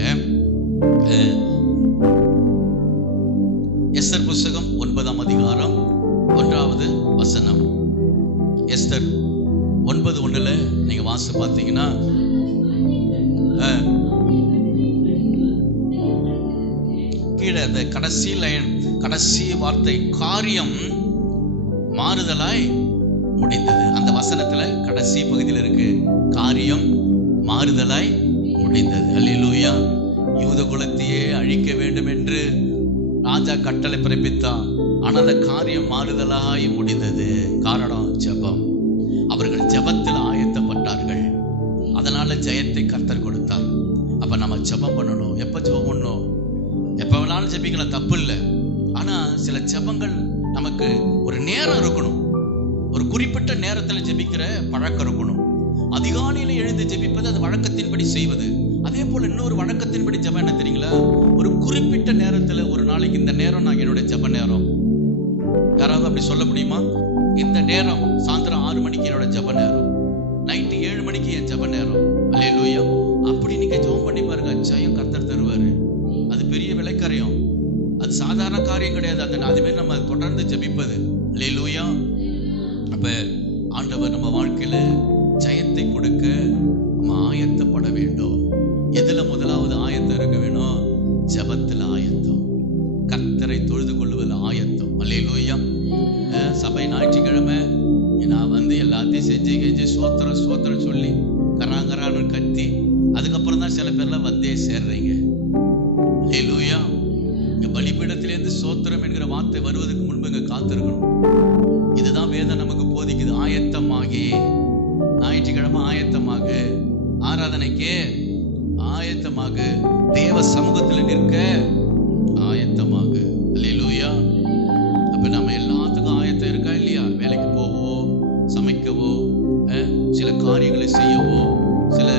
எஸ்தர் புஸ்தகம் 9ஆம் அதிகாரம் 1வது வசனம். எஸ்தர் 9:1 நீங்க வாசி பார்த்தீங்கன்னா, கீழே அந்த கடைசி லைன், கடைசி வார்த்தை, காரியம் மாறுதலாய் முடிந்தது. அந்த வசனத்துல கடைசி பகுதியில் இருக்கு, காரியம் மாறுதலாய் முடிந்தது. அல்லேலூயா. யூத குலத்தையே அழிக்க வேண்டும் என்று ராஜா கட்டளை பிறப்பித்தான், ஆனா அந்த காரியம் மாறுதலாய் முடிந்தது. காரணம் ஜெபம். அவர்கள் ஜெபத்தில் ஆயத்தப்பட்டார்கள், அதனால ஜெயத்தை கர்த்தர் கொடுத்தார். அப்ப நம்ம ஜெபம் பண்ணணும். எப்ப ஜெபம் பண்ணணும்? எப்ப வேணாலும் ஜெபிக்கலாம், தப்பு இல்லை. ஆனா சில ஜெபங்கள் நமக்கு ஒரு நேரம் இருக்கணும், ஒரு குறிப்பிட்ட நேரத்தில் ஜெபிக்கிற பழக்கம் இருக்கணும். அதிகாலையில எழுந்து ஜெபிப்பது அது வழக்கத்தின்படி செய்வது. அதே போல இன்னொரு வழக்கத்தின்படி ஜெபம் என்ன தெரியுங்களா? ஒரு குறிப்பிட்ட நேரத்துல, ஒரு நாளைக்கு இந்த நேரம் நான் என்னுடைய ஜெப நேரம். யாராவது அப்படி சொல்ல முடியுமா? இந்த நேரம் சாயந்தரம் 6 மணிக்கு என்னோட ஜெப நேரம், நைட்டு 7 மணிக்கு என் ஜெப நேரம். அல்லேலூயா. அப்படி நீங்க ஜெபம் பண்ணி பாருங்க, ஜெயம் கர்த்தர் தருவாரு. அது பெரிய விலைக்கரையும், அது சாதாரண காரியம் கிடையாது. அதுவே நம்ம தொடர்ந்து ஜெபிப்பது. அல்லேலூயா. அப்ப ஆண்டவர் நம்ம வாழ்க்கையில ஜெயத்தை கொடுக்க ஆயத்தப்பட வேண்டும். எதுல முதலாவது ஆயத்தம் இருக்க வேணும்? ஜெபத்துல ஆயத்தம், கர்த்தரை தொழுது கொள்வதில் ஆயத்தம். அல்லேலூயா. சபை ஞாயிற்றுக்கிழமை நான் எல்லாத்தையும் செஞ்சு சோத்திரம் சோத்திரம் சொல்லி கராங்கரான்னு கத்தி அதுக்கப்புறம் தான் சில பேர்லாம் சேர்றீங்க. அல்லேலூயா. இங்க பலிபீடத்திலேருந்து சோத்திரம் என்கிற வார்த்தை வருவதற்கு முன்பு இங்க காத்திருக்கணும். இதுதான் வேதம் நமக்கு போதிக்குது. ஆயத்தமாகி, ஞாயிற்றுக்கிழமை ஆயத்தமாக, ஆராதனைக்கு ஆயத்தமாக, தேவ சமூகத்தில் நிற்க ஆயத்தமாக. அல்லேலூயா. அப்ப நம்ம எல்லாத்துக்கும் ஆயத்தம் இருக்கா இல்லையா? வேலைக்கு போவோ, சமைக்கவோ, சில காரியங்களை செய்யவோ, சில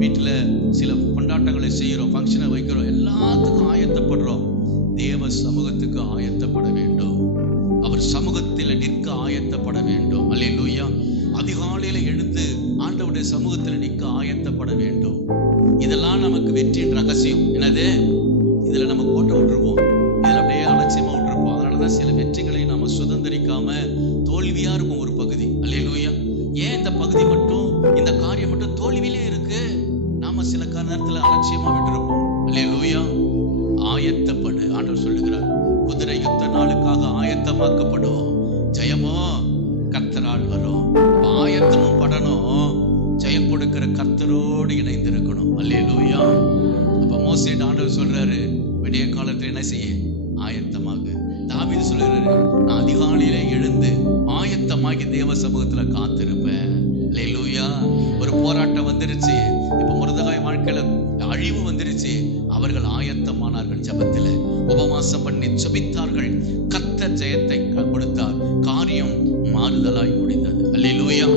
வீட்டில் சில கொண்டாட்டங்களை செய்கிறோம், ஃபங்க்ஷனை வைக்கிறோம், எல்லாத்துக்கும் ஆயத்தப்படுறோம். தேவ சமூகத்துக்கு ஆயத்தப்பட வேண்டும். அவர் சமூகத்தில் நிற்க ஆயத்தப்பட வேண்டும். அல்லேலூயா. அதிகாலையில் எழுந்து ஆண்டவருடைய சமூகத்தில் நிற்க ஆயத்தப்பட வேண்டும். இதெல்லாம் நமக்கு வெற்றியின் ரகசியம். என்னது? இதுல நம்ம கோட்டை விட்டுருப்போம், இதுல அப்படியே அலட்சியமா விட்டுருப்போம். அதனாலதான் சில வெற்றிகளை நாம சுதந்திரிக்காம தோல்வியா இருக்கும் ஒரு பகுதி. அல்லேலூயா. ஏன் இந்த பகுதி மட்டும், இந்த காரியம் மட்டும் தோல்வியிலே இருக்கு? நாம சில நேரத்துல அலட்சியமா விட்டுருப்போம். அல்லேலூயா. ஆயத்தப்படு. ஆண்டவர் சொல்லுகிறார், குதிரை யுத்த நாளுக்காக ஆயத்தமாக்கப்படும், ஜெயமோ கர்த்தரால் வரும். ஆயத்தமும் படணும், ஜெயம் கொடுக்கிற கர்த்தரோடு இணைந்திருக்கணும். அல்லேலூயா. அப்ப மோசேட்ட ஆண்டவர் சொல்றாரு, விடிய காலத்துல என்ன செய்ய? ஆயத்தமாக. தாவீது சொல்றாரு, நான் அதிகாலையிலே எழுந்து ஆயத்தமாகி தேவ சமூகத்துல காத்திருப்பேன். அல்லேலூயா. ஒரு போராட்டம் வந்துருச்சு, இப்ப மொர்தெகாய் வாழ்க்கையில அழிவு வந்துருச்சு. அவர்கள் ஆயத்தமானார்கள், ஜெபத்திலே உபவாசம் பண்ணி ஜெபித்தார்கள். கர்த்தர் ஜெயத்தை கொடுத்தார், காரியம் மாறுதலாய் முடிந்தது. அல்லேலூயா.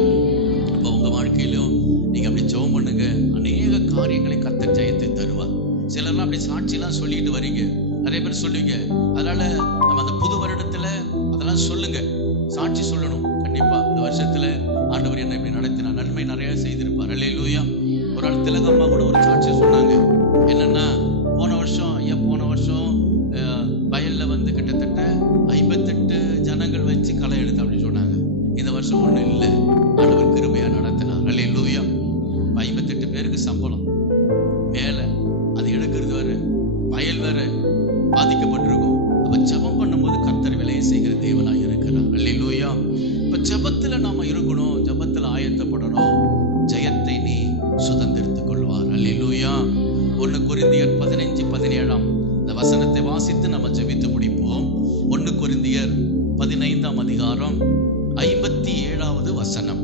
அப்ப உங்க வாழ்க்கையிலும் நீங்க அப்படி ஜெபம் பண்ணுங்க, அநேக காரியங்களை கர்த்தர் ஜெயத்தை தருவார். சிலர்லாம் அப்படி சாட்சியெல்லாம் சொல்லிட்டு வரீங்க, நிறைய பேர் சொல்லுவீங்க. அதனால நம்ம அந்த புது வருடத்துல அதெல்லாம் சொல்லுங்க, சாட்சி சொல்லணும். கண்டிப்பா இந்த வருஷத்துல ஆண்டவர் என்ன இப்படி நடத்தினார், நன்மை நிறைய செய்திருப்பார். அல்லேலூயா. ஒரு ஆள் திலகம்மா கூட ஒரு சாட்சி சொன்னாங்க. என்னன்னா, போன வருஷம் வயல்ல கிட்டத்தட்ட 58 ஜனங்கள் வச்சு களை எடுத்து அப்படின்னு சொன்னாங்க. இந்த வருஷம் ஒண்ணு இல்லை, ஆண்டவர் கிருபையா நடத்தினார். அல்லேலூயா. 58 பேருக்கு சம்பளம் மேல, அது எடுக்கிறது வேற, வயல் வேற பாதிக்கப்பட்டிருக்கும். அப்ப ஜெபம் பண்ணும்போது கர்த்தர் விலையை செய்கிற தேவனாய் இருக்கிறார். அல்லேலூயா. இப்ப ஜெபத்துல நாம இருக்கணும், ஜெபத்துல ஆயத்தப்படணும். ஜெயத்தை நீ சுதந்திரித்துக் கொள்வார். அல்லேலூயா. 1 கொரிந்தியர் 15:17 இந்த வசனத்தை வாசித்து நம்ம ஜெபித்து முடிப்போம். 1 கொரிந்தியர் 15 அதிகாரம் 57 வசனம்.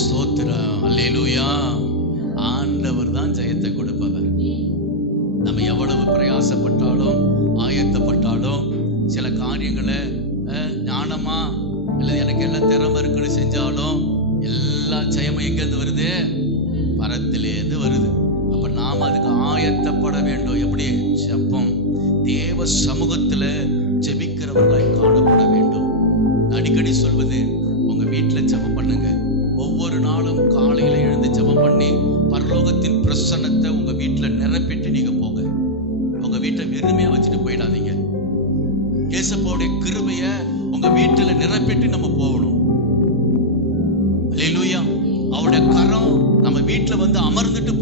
ஸ்தோத்திரம். அல்லேலூயா. ஆண்டவர் தான் ஜெயத்தை கொடுப்பவர். நம்ம எவ்வளவு பிரயாசப்பட்டாலும் ஆயத்தப்பட்டாலும் சில காரியங்களை ஞானமா இல்லை எனக்கு எல்லாம் திறமை இருக்குன்னு செஞ்சாலும் எல்லா ஜெயமும் எங்கேருந்து வருது? பரத்திலேருந்து வருது. அப்ப நாம அதுக்கு ஆயத்தப்பட வேண்டும். எப்படி? ஜெபம், தேவ சமூகத்துல ஜெபிக்கிறவர்களாய் காணப்பட வேண்டும். அடிக்கடி சொல்வது, உங்க வீட்டுல ஜெபம் பண்ணுங்க. ஒவ்வொரு நாளும் காலையில எழுந்து ஜெபம் பண்ணி பரலோகத்தின் பிரசன்னத்தை உங்க வீட்டுல நிரப்பிட்டு நீங்க போங்க. உங்க வீட்டை வெறுமையா வச்சுட்டு போயிடாதீங்க. இயேசுவோடைய கிருபைய உங்க வீட்டுல நிரப்பிட்டு நம்ம போகணும். அல்லேலூயா. அவருடைய கரம் நம்ம வீட்டுல அமர்ந்துட்டு